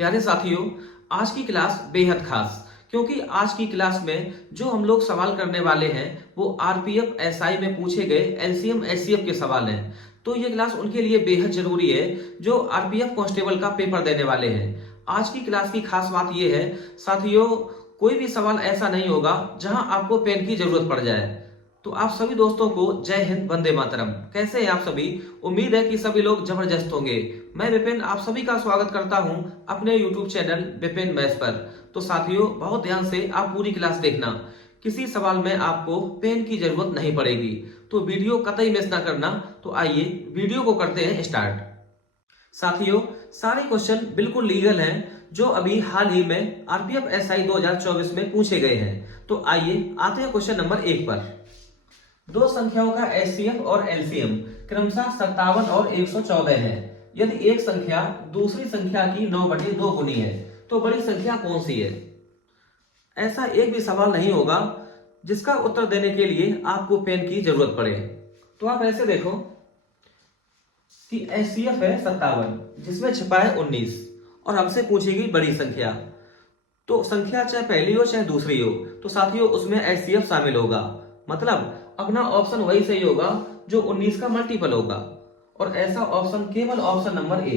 प्यारे साथियों, आज की क्लास बेहद खास, क्योंकि आज की क्लास में जो हम लोग सवाल करने वाले हैं वो आरपीएफ एसआई में पूछे गए एलसीएम एचसीएफ के सवाल हैं। तो ये क्लास उनके लिए बेहद जरूरी है जो आरपीएफ कांस्टेबल का पेपर देने वाले हैं। आज की क्लास की खास बात यह है साथियों, कोई भी सवाल ऐसा नहीं होगा जहां आपको पेन की जरूरत पड़ जाए। तो आप सभी दोस्तों को जय हिंद, वंदे मातरम। कैसे हैं आप सभी? उम्मीद है कि सभी लोग जबरदस्त होंगे। मैं विपिन आप सभी का स्वागत करता हूं अपने YouTube चैनल विपिन मैथ्स पर। तो साथियों, बहुत ध्यान से आप पूरी क्लास देखना, किसी सवाल में आपको पेन की जरूरत नहीं पड़ेगी। तो वीडियो कतई मिस ना करना। तो आइए वीडियो को करते हैं स्टार्ट। साथियों, सारे क्वेश्चन बिल्कुल लीगल हैं जो अभी हाल ही में आरपीएफ एसआई 2024 में पूछे गए हैं। तो आइए आते हैं क्वेश्चन नंबर 1 पर। दो संख्याओं का एचसीएफ और एलसीएम क्रमशः 57 और 114 है। यदि एक संख्या दूसरी संख्या की 9/2 गुनी है तो बड़ी संख्या कौन सी है? ऐसा एक भी सवाल नहीं होगा जिसका उत्तर देने के लिए आपको पेन की जरूरत पड़े। तो आप ऐसे देखो कि एचसीएफ है 57, जिसमें छिपा है 19 और हमसे पूछेगी बड़ी संख्या। तो संख्या चाहे पहली हो चाहे दूसरी हो, तो साथियों उसमें एचसीएफ शामिल होगा। मतलब अपना ऑप्शन वही सही होगा जो 19 का मल्टीपल होगा। और ऐसा ऑप्शन केवल ऑप्शन नंबर ए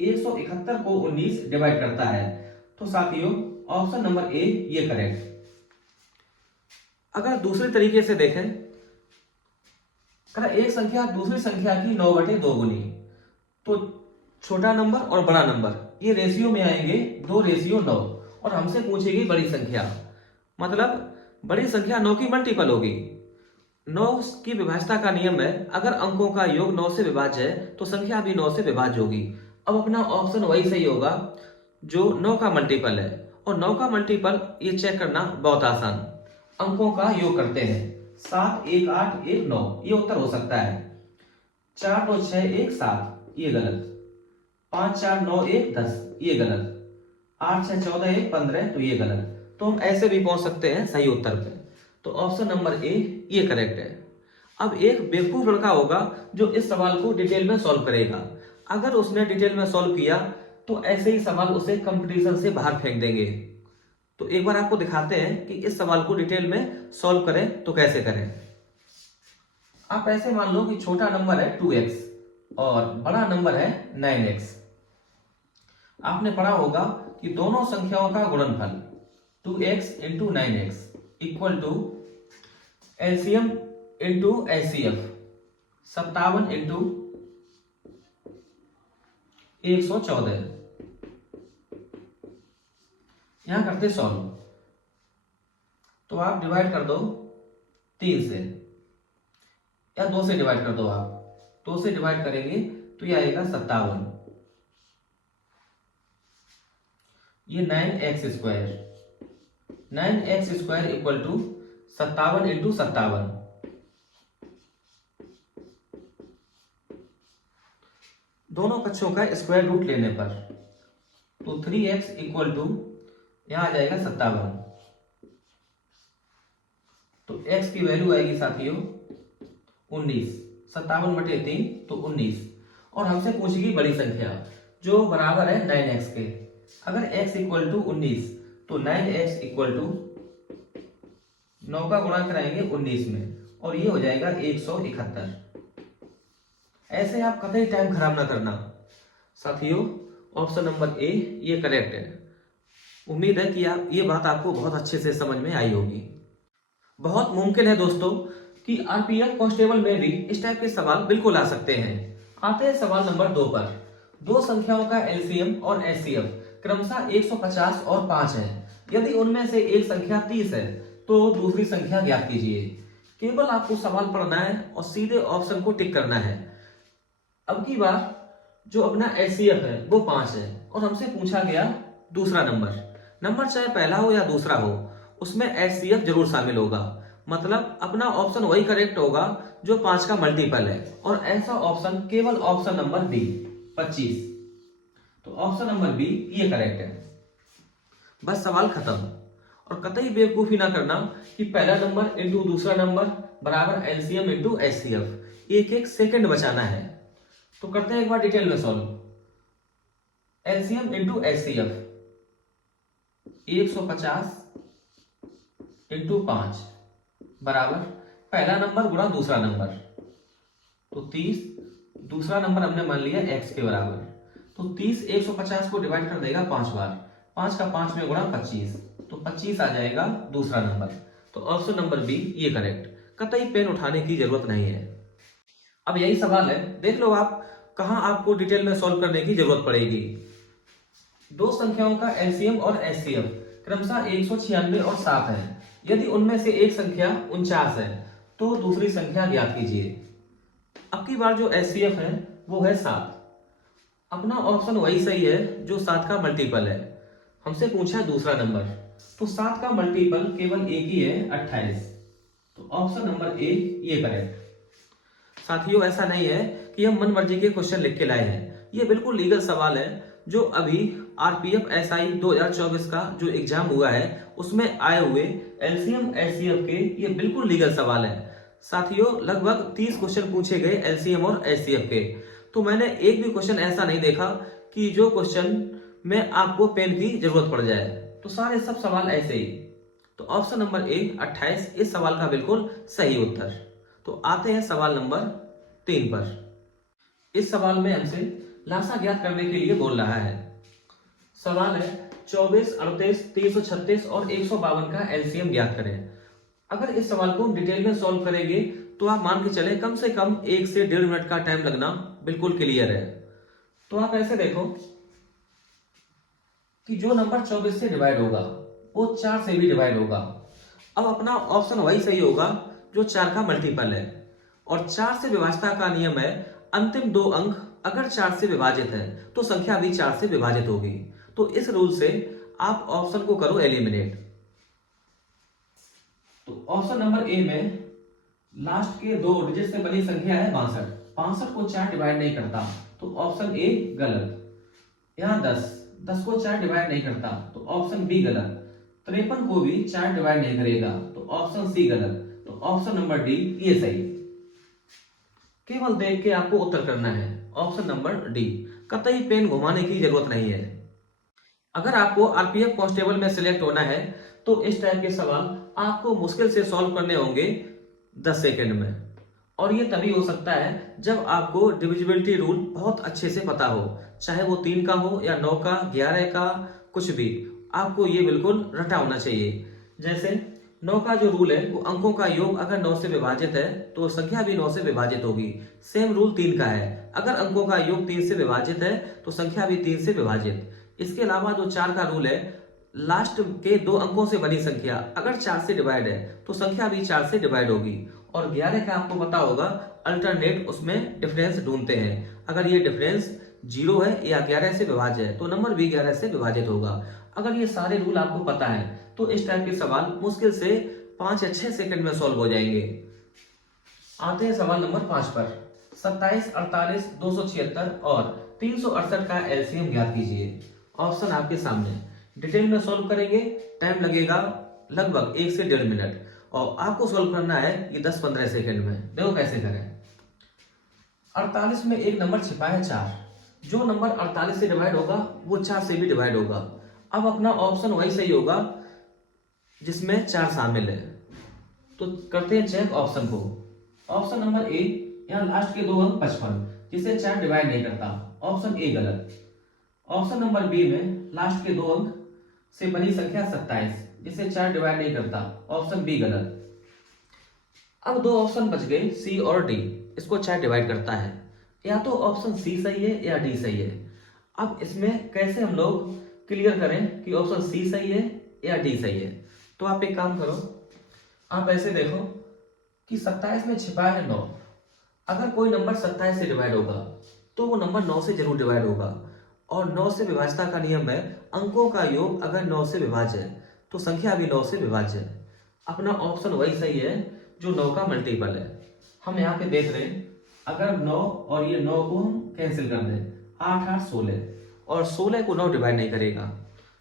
171 को 19 डिवाइड करता है। तो साथियों ऑप्शन नंबर ए ये करेक्ट। अगर दूसरे तरीके से देखें, अगर एक संख्या दूसरी संख्या की 9/2 गुनी, तो छोटा नंबर और बड़ा नंबर ये रेशियो में आएंगे 2:9 और हमसे पूछेगी बड़ी संख्या। मतलब बड़ी संख्या 9 की मल्टीपल होगी। 9 की विभाज्यता का नियम है, अगर अंकों का योग 9 से विभाज्य है तो संख्या भी 9 से विभाज्य होगी। अब अपना ऑप्शन वही सही होगा जो 9 का मल्टीपल है। और 9 का मल्टीपल ये चेक करना बहुत आसान, अंकों का योग करते हैं। 7 1 8 1 9 ये उत्तर हो सकता है। 4 2 6 1 7 ये गलत। 5 4 9 1 10 ये गलत। 8 6 14 1 15 तो ये गलत। तो हम ऐसे भी पहुंच सकते हैं सही उत्तर पे। तो ऑप्शन नंबर ए ये करेक्ट है। अब एक बेवकूफ लड़का होगा जो इस सवाल को डिटेल में सॉल्व करेगा। अगर उसने डिटेल में सॉल्व किया तो ऐसे ही सवाल उसे कंपटीशन से बाहर फेंक देंगे। तो एक बार आपको दिखाते हैं कि इस सवाल को डिटेल में सॉल्व करें तो कैसे करें। आप ऐसे मान लो कि छोटा नंबर है 2x और बड़ा नंबर है 9x। आपने पढ़ा होगा कि दोनों संख्याओं का गुणनफल 2x into 9x equal to LCM into HCF 57 into 114। यहां करते सॉल्व, तो आप डिवाइड कर दो 3 से या 2 से डिवाइड कर दो। आप 2 से डिवाइड करेंगे तो ये आएगा 57। ये 9x² इक्वल टू 57 इंटू 57। दोनों पक्षों का स्क्वायर रूट लेने पर तो 3x इक्वल टू यहां आ जाएगा 57। तो x की वैल्यू आएगी साथियों 19। 57/3 तो 19। और हमसे पूछेगी बड़ी संख्या जो बराबर है 9x के। अगर x इक्वल टू 19 तो 9x इक्वल टू 9 का गुणा कराएंगे 19 में और ये हो जाएगा 171। ऐसे आप कतई टाइम खराब ना करना। साथियों ऑप्शन नंबर ए ये करेक्ट है। उम्मीद है कि आप ये बात आपको बहुत अच्छे से समझ में आई होगी। बहुत मुमकिन है दोस्तों कि आरपीएफ कांस्टेबल में भी इस टाइप के सवाल बिल्कुल आ सकते हैं। आते हैं सवाल नंबर 2 पर। दो संख्याओं का एलसीएम और एचसीएफ क्रमशः 150 और 5 है। यदि उनमें से एक संख्या 30 है तो दूसरी संख्या ज्ञात कीजिए। केवल आपको सवाल पढ़ना है और सीधे ऑप्शन को टिक करना है। अब की बार जो अपना एचसीएफ है वो 5 है और हमसे पूछा गया दूसरा नंबर चाहे पहला हो या दूसरा हो, उसमें एचसीएफ जरूर शामिल होगा। मतलब अपना ऑप्शन वही करेक्ट होगा जो 5 का मल्टीपल है। और ऐसा ऑप्शन केवल ऑप्शन नंबर बी 25। तो ऑप्शन नंबर बी ये करेक्ट है। बस सवाल खत्म। और कतई बेवकूफी ना करना कि पहला नंबर इंटू दूसरा नंबर बराबर एलसीएम इंटू एचसीएफ। एक एक सेकंड बचाना है। तो करते हैं एक बार डिटेल में solve. LCM into HCF 150 into 5 बराबर पहला नंबर गुणा दूसरा नंबर, तो 30, दूसरा नंबर हमने मान लिया x के बराबर, तो 30 150 को डिवाइड कर देगा 5 बार, 5 का 5 में गुणा 25, तो 25 आ जाएगा दूसरा नंबर। तो ऑप्शन नंबर बी ये करेक्ट, कतई पेन उठाने की जरूरत नहीं है। अब यही सवाल है, देख लो आप कहां आपको डिटेल में सॉल्व करने की जरूरत पड़ेगी। दो संख्याओं का एलसीएम और एचसीएफ क्रमशः 196 और 7 है। यदि उनमें से एक संख्या 49 है तो दूसरी संख्या ज्ञात कीजिए। अब की बार जो एचसीएफ है वो है 7। अपना ऑप्शन वही सही है जो 7 का मल्टीपल है। हमसे पूछा है दूसरा नंबर, तो 7 का मल्टीपल केवल एक ही है 28, तो ऑप्शन नंबर ए ये करेक्ट। साथियों ऐसा नहीं है कि हम मन मर्जी के क्वेश्चन लिख के लाए हैं, ये बिल्कुल लीगल सवाल है जो अभी आरपीएफ एसआई 2024 का जो एग्जाम हुआ है उसमें आए हुए एलसीएम एचसीएफ के ये बिल्कुल लीगल सवाल है। साथियों लगभग 30 क्वेश्चन पूछे गए एलसीएम और एचसीएफ के, तो मैंने एक भी क्वेश्चन ऐसा नहीं देखा कि जो क्वेश्चन में आपको पेन की जरूरत पड़ जाए, तो सारे सब सवाल ऐसे ही। तो ऑप्शन नंबर ए 28 इस सवाल का बिल्कुल सही उत्तर। तो आते हैं सवाल नंबर 3 पर। इस सवाल में हमसे लासा ज्ञात करने के लिए बोल रहा है। सवाल है 24, 38, 336 और 152 का एलसीएम ज्ञात करें। अगर इस सवाल को डिटेल में सॉल्व करेंगे तो आप मान के चले कम से कम 1 से 1.5 मिनट का टाइम लगना बिल्कुल क्लियर है। तो आप ऐसे देखो कि जो नंबर 24 से डिवाइड होगा वो 4 से भी डिवाइड होगा। अब अपना ऑप्शन वही सही होगा जो 4 का मल्टीपल है, और 4 से विभाजता का नियम है अंतिम दो अंक अगर 4 से विभाजित है तो संख्या भी 4 से विभाजित होगी। तो इस रूल से आप ऑप्शन को करो एलिमिनेट। तो ऑप्शन नंबर ए में लास्ट के दो डिजिट से बनी संख्या है 62, 62 को 4 डिवाइड नहीं करता, तो ऑप्शन ए गलत। यहाँ 10 को 4 डिवाइड नहीं करता, तो ऑप्शन बी गलत। 53 को भी 4 डिवाइड नहीं करेगा, तो ऑप्शन सी गलत। तो ऑप्शन नंबर डी ये सही। केवल देख के आपको उत्तर करना है, ऑप्शन नंबर डी, कतई पेन घुमाने की जरूरत नहीं है। अगर आपको आरपीएफ कांस्टेबल में सिलेक्ट होना है तो इस टाइप के सवाल आपको मुश्किल से सॉल्व करने होंगे 10 सेकंड में, और ये तभी हो सकता है जब आपको डिविजिबिलिटी रूल बहुत अच्छे से पता हो, चाहे वो 3 का हो या 9 का, 11 का, कुछ भी आपको ये बिल्कुल रटा होना चाहिए। जैसे 9 का जो रूल है वो अंकों का योग अगर 9 से विभाजित है तो संख्या भी 9 से विभाजित होगी। सेम रूल 3 का है, अगर अंकों का योग 3 से विभाजित है तो संख्या भी 3 से विभाजित। इसके अलावा जो 4 का रूल है, लास्ट के दो अंकों से बनी संख्या अगर 4 से डिवाइड है तो संख्या भी 4 से डिवाइड होगी। और 11 का आपको पता होगा अल्टरनेट उसमें डिफरेंस ढूंढते हैं, अगर ये डिफरेंस 0 है या 11 से विभाज्य है तो नंबर भी 11 से विभाजित होगा। अगर ये सारे रूल आपको पता है तो इस टाइप के सवाल मुश्किल से 5 या 6 सेकंड में सॉल्व हो जाएंगे। आते हैं सवाल नंबर 5 पर। 27, 48, 276 और 368 का एलसीएम ज्ञात कीजिए। ऑप्शन आपके सामने, डिटेल में सॉल्व करेंगे, टाइम लगेगा लगभग 1 से 1.5 मिनट, और आपको सॉल्व करना है ये 10-15 सेकंड में। देखो कैसे करें। 48 में एक नंबर छिपा है 4, जो नंबर 48 से डिवाइड होगा वो 4 से भी डिवाइड होगा। अब अपना ऑप्शन वही सही होगा जिसमें 4 शामिल है, तो करते हैं चेक ऑप्शन को। ऑप्शन नंबर ए, यहाँ लास्ट के दो अंक 55 जिसे 4 डिवाइड नहीं करता, ऑप्शन ए गलत। ऑप्शन नंबर बी में लास्ट के दो अंक से बनी संख्या 27 जिसे 4 डिवाइड नहीं करता, ऑप्शन बी गलत। अब दो ऑप्शन बच गए सी और डी, इसको 4 डिवाइड करता है, या तो ऑप्शन सी सही है या डी सही है। अब इसमें कैसे हम लोग क्लियर करें कि ऑप्शन सी सही है या डी सही है। तो आप एक काम करो, आप ऐसे देखो कि 27 में छिपा है 9, अगर कोई नंबर 27 से डिवाइड होगा तो वो नंबर 9 से जरूर डिवाइड होगा, और 9 से विभाजता का नियम है अंकों का योग अगर 9 से विभाज्य है तो संख्या भी 9 से विभाज्य है। अपना ऑप्शन वही सही है जो 9 का मल्टीपल है। हम यहाँ पे देख रहे हैं, अगर 9 और ये 9 को हम कैंसिल कर दें, 8 8 16, और 16 को 9 डिवाइड नहीं करेगा,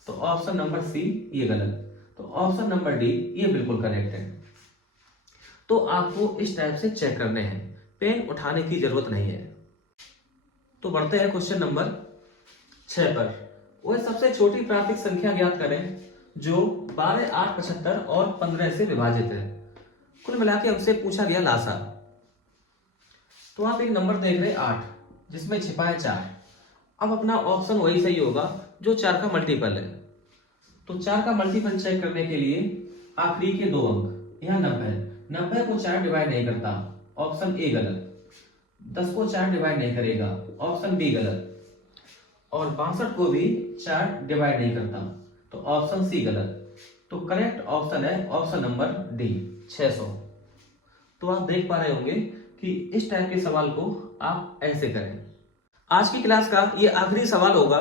तो ऑप्शन नंबर सी ये गलत। तो ऑप्शन नंबर डी ये बिल्कुल करेक्ट है। तो आपको इस टाइप से चेक करने हैं, पेन उठाने की जरूरत नहीं है। तो बढ़ते हैं क्वेश्चन नंबर 6 पर। वह सबसे छोटी प्राकृतिक संख्या ज्ञात करें जो 12, 8, 75 और 15 से विभाजित है। कुल मिला के हमसे पूछा गया लासा। तो आप एक नंबर देख रहे हैं 8, जिसमें छिपा है 4। अब अपना ऑप्शन वही सही होगा जो 4 का मल्टीपल है। तो 4 का मल्टीपल चेक करने के लिए आखिरी के 2 अंक, यहाँ 90 को 4 डिवाइड नहीं करता, ऑप्शन ए गलत। 10 को 4 डिवाइड नहीं करेगा, ऑप्शन बी गलत। और 62 को भी 4 डिवाइड नहीं करता, तो ऑप्शन सी गलत। तो करेक्ट ऑप्शन है ऑप्शन नंबर डी, 600। तो आप देख पा रहे होंगे कि इस टाइप के सवाल को आप ऐसे करें। आज की क्लास का ये आखिरी सवाल होगा,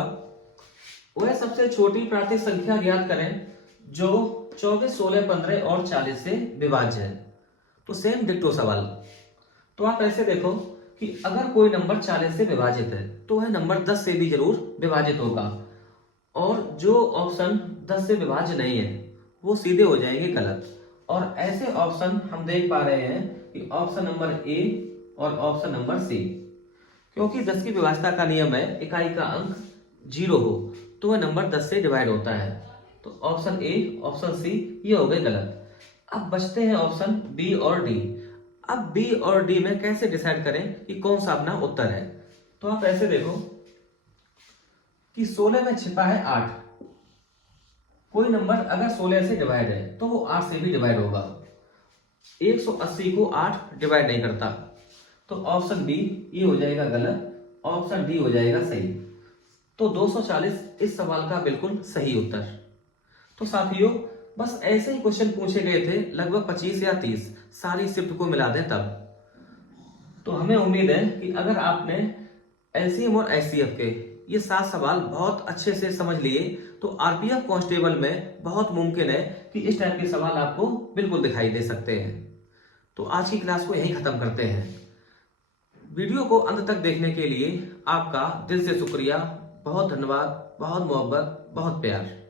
वह सबसे छोटी प्राकृतिक संख्या ज्ञात करें जो 24, 16, 15 और 40 से विभाज्य है। तो सेम डिक्टो सवाल। तो आप ऐसे देखो कि अगर कोई नंबर 40 से विभाजित है तो वह नंबर 10 से भी जरूर विभाजित होगा, और जो ऑप्शन 10 से विभाज्य नहीं है वो सीधे हो जाएंगे गलत। और ऐसे ऑप्शन हम देख पा रहे हैं कि ऑप्शन नंबर ए और ऑप्शन नंबर सी, क्योंकि 10 की विभाज्यता का नियम है इकाई का अंक 0 हो तो वह नंबर 10 से डिवाइड होता है। तो ऑप्शन ए, ऑप्शन सी ये हो गए गलत। अब बचते हैं ऑप्शन बी और डी। अब बी और डी में कैसे डिसाइड करें कि कौन सा अपना उत्तर है। तो आप ऐसे देखो कि 16 में छिपा है 8। कोई नंबर अगर 16 से डिवाइड है तो वो 8 से भी डिवाइड होगा। 180 को 8 डिवाइड नहीं करता, तो ऑप्शन बी ये हो जाएगा गलत, ऑप्शन डी हो जाएगा सही। तो 240 इस सवाल का बिल्कुल सही उत्तर। तो साथियों बस ऐसे ही क्वेश्चन पूछे गए थे लगभग 25 या 30, सारी शिफ्ट को मिला दें तब। तो हमें उम्मीद है कि अगर आपने एलसीएम और एचसीएफ के ये 7 सवाल बहुत अच्छे से समझ लिए तो आरपीएफ कांस्टेबल में बहुत मुमकिन है कि इस टाइप के सवाल आपको बिल्कुल दिखाई दे सकते हैं। तो आज की क्लास को यहीं खत्म करते हैं। वीडियो को अंत तक देखने के लिए आपका दिल से शुक्रिया, बहुत धन्यवाद, बहुत मोहब्बत, बहुत प्यार।